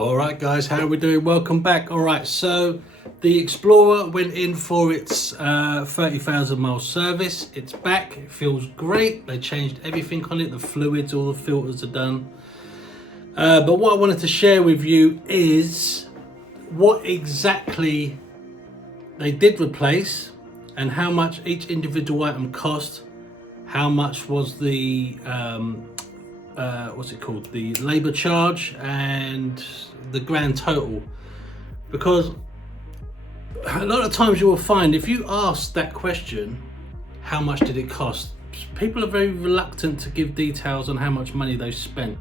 All right, guys, how are we doing? Welcome back. All right, so the Explorer went in for its 30,000 mile service. It's back. It feels great. They changed everything on it. The fluids, all the filters are done. But what I wanted to share with you is what exactly they did replace and how much each individual item cost. How much was the what's it called, the labor charge, and the grand total, because a lot of times you will find if you ask that question, how much did it cost, people are very reluctant to give details on how much money they've spent,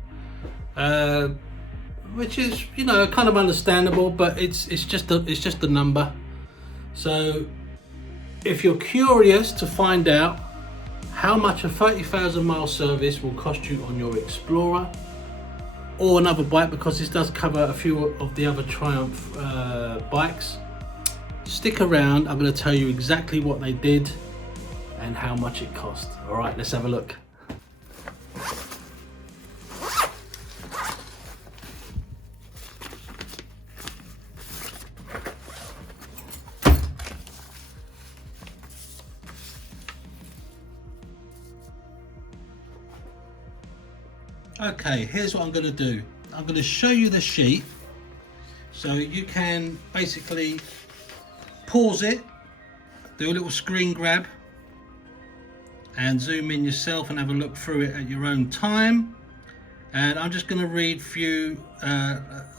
which is, you know, kind of understandable, but it's just a number. So if you're curious to find out how much a 30,000 mile service will cost you on your Explorer or another bike, because this does cover a few of the other Triumph bikes, stick around. I'm going to tell you exactly what they did and how much it cost. All right, let's have a look. Okay, here's what I'm going to do. I'm going to show you the sheet so you can basically pause it, do a little screen grab and zoom in yourself and have a look through it at your own time. And I'm just going to read through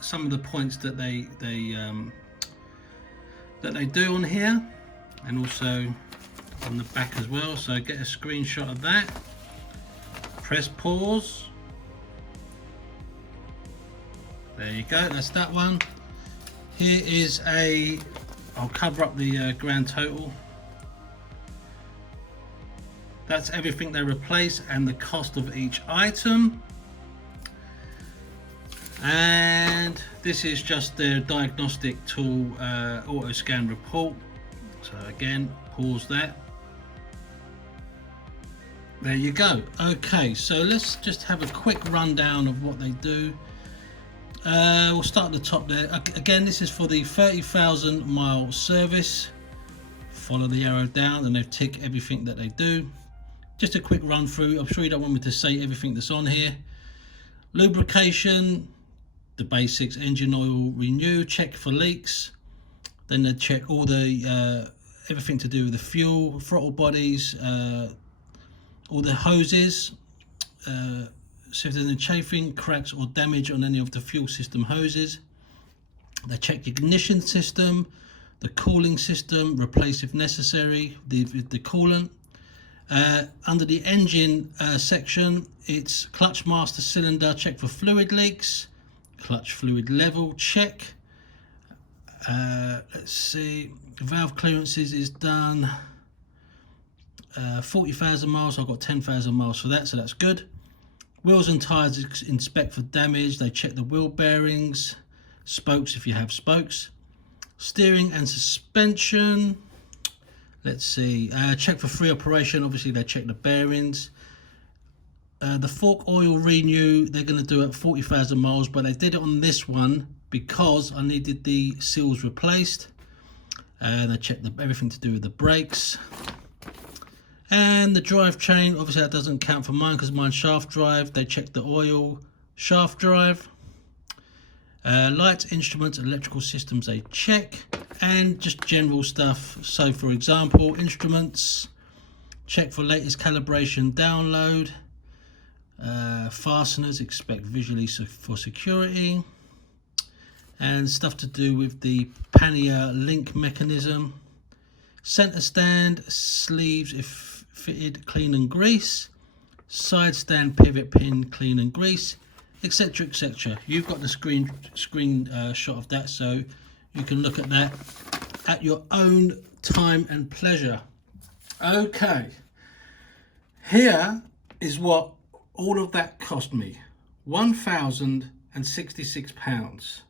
some of the points that they do on here, and also on the back as well. So get a screenshot of that, press pause. There you go, that's that one. Here is I'll cover up the grand total. That's everything they replace and the cost of each item. And this is just their diagnostic tool auto scan report. So again, pause that. There you go. Okay, so let's just have a quick rundown of what they do. We'll start at the top there. Again, this is for the 30,000 mile service. Follow the arrow down and they've ticked everything that they do. Just a quick run through. I'm sure you don't want me to say everything that's on here. Lubrication, the basics: engine oil renew, check for leaks. Then they check all the everything to do with the fuel, throttle bodies, all the hoses. So if there's any chafing, cracks or damage on any of the fuel system hoses. They check the ignition system, the cooling system, replace if necessary the coolant. Under the engine section, it's clutch master cylinder, check for fluid leaks, clutch fluid level check. Let's see, valve clearances is done. 40,000 miles, I've got 10,000 miles for that, so that's good. Wheels and tyres inspect for damage. They check the wheel bearings, spokes if you have spokes. Steering and suspension. Let's see, check for free operation. Obviously they check the bearings. The fork oil renew, they're going to do it at 40,000 miles, but they did it on this one because I needed the seals replaced. They check everything to do with the brakes. And the drive chain, obviously that doesn't count for mine because mine's shaft drive. They check the oil, shaft drive. Lights, instruments, electrical systems they check. And just general stuff. So for example, instruments, check for latest calibration download. Fasteners, inspect visually for security. And stuff to do with the pannier link mechanism. Center stand, sleeves if fitted, clean and grease. Side stand pivot pin, clean and grease, etc, etc. You've got the screen shot of that, so you can look at that at your own time and pleasure. Okay, here is what all of that cost me: £1,066.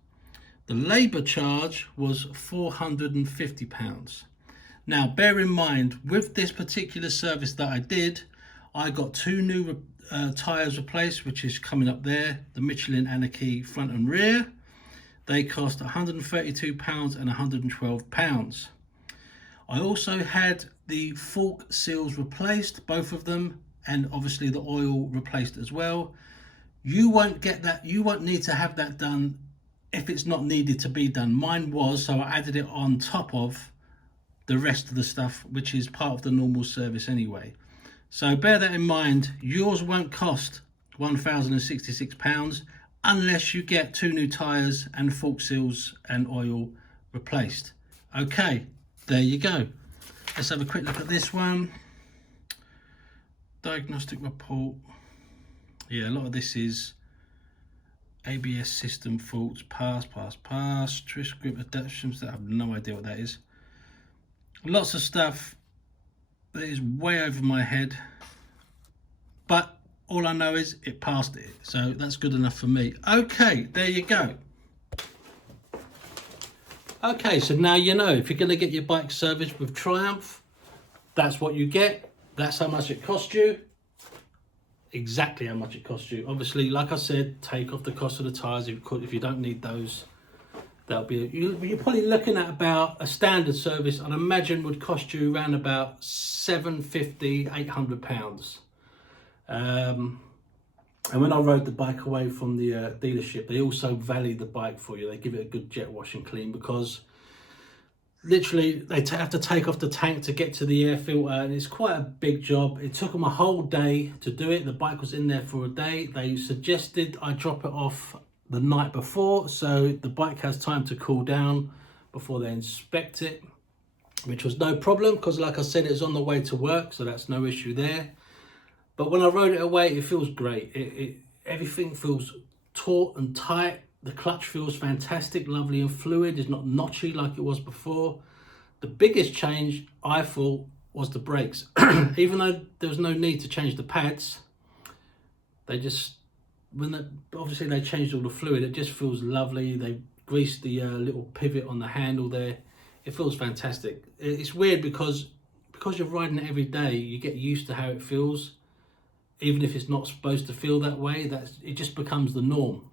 The labour charge was £450. Now, bear in mind, with this particular service that I did, I got two new tyres replaced, which is coming up there, the Michelin Anarchy front and rear. They cost £132 and £112. I also had the fork seals replaced, both of them, and obviously the oil replaced as well. You won't get that, you won't need to have that done if it's not needed to be done. Mine was, so I added it on top of the rest of the stuff, which is part of the normal service anyway. So bear that in mind. Yours won't cost £1,066 unless you get 2 new tyres and fork seals and oil replaced. Okay, there you go. Let's have a quick look at this one. Diagnostic report. Yeah, a lot of this is ABS system faults, pass, twist grip adaptations. I have no idea what that is. Lots of stuff that is way over my head, but all I know is it passed it, so that's good enough for me. Okay, there you go. Okay, so now you know, if you're going to get your bike serviced with Triumph, that's what you get. That's how much it cost you. Exactly how much it cost you. Obviously, like I said, take off the cost of the tyres if you don't need those. That'll be you're probably looking at about a standard service. I'd imagine would cost you around about £750, £800. And when I rode the bike away from the dealership, they also valet the bike for you. They give it a good jet wash and clean, because literally they have to take off the tank to get to the air filter, and it's quite a big job. It took them a whole day to do it. The bike was in there for a day. They suggested I drop it off the night before, so the bike has time to cool down before they inspect it, which was no problem, because like I said, it's on the way to work, so that's no issue there. But when I rode it away, it feels great. Everything feels taut and tight. The clutch feels fantastic, lovely and fluid. It's not notchy like it was before. The biggest change, I thought, was the brakes. Even though there was no need to change the pads, they just, obviously they changed all the fluid, it just feels lovely. They greased the little pivot on the handle there. It feels fantastic. It's weird because you're riding it every day, you get used to how it feels. Even if it's not supposed to feel that way, it just becomes the norm.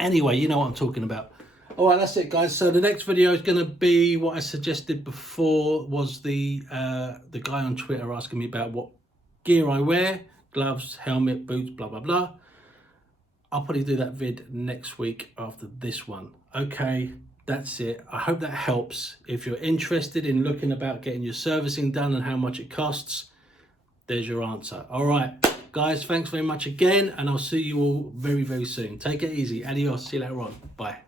Anyway, you know what I'm talking about. All right, that's it, guys. So the next video is going to be what I suggested before, was the guy on Twitter asking me about what gear I wear, gloves, helmet, boots, blah, blah, blah. I'll probably do that vid next week after this one. Okay, that's it. I hope that helps. If you're interested in looking about getting your servicing done and how much it costs, there's your answer. All right, guys, thanks very much again, and I'll see you all very, very soon. Take it easy. Adios. See you later on. Bye.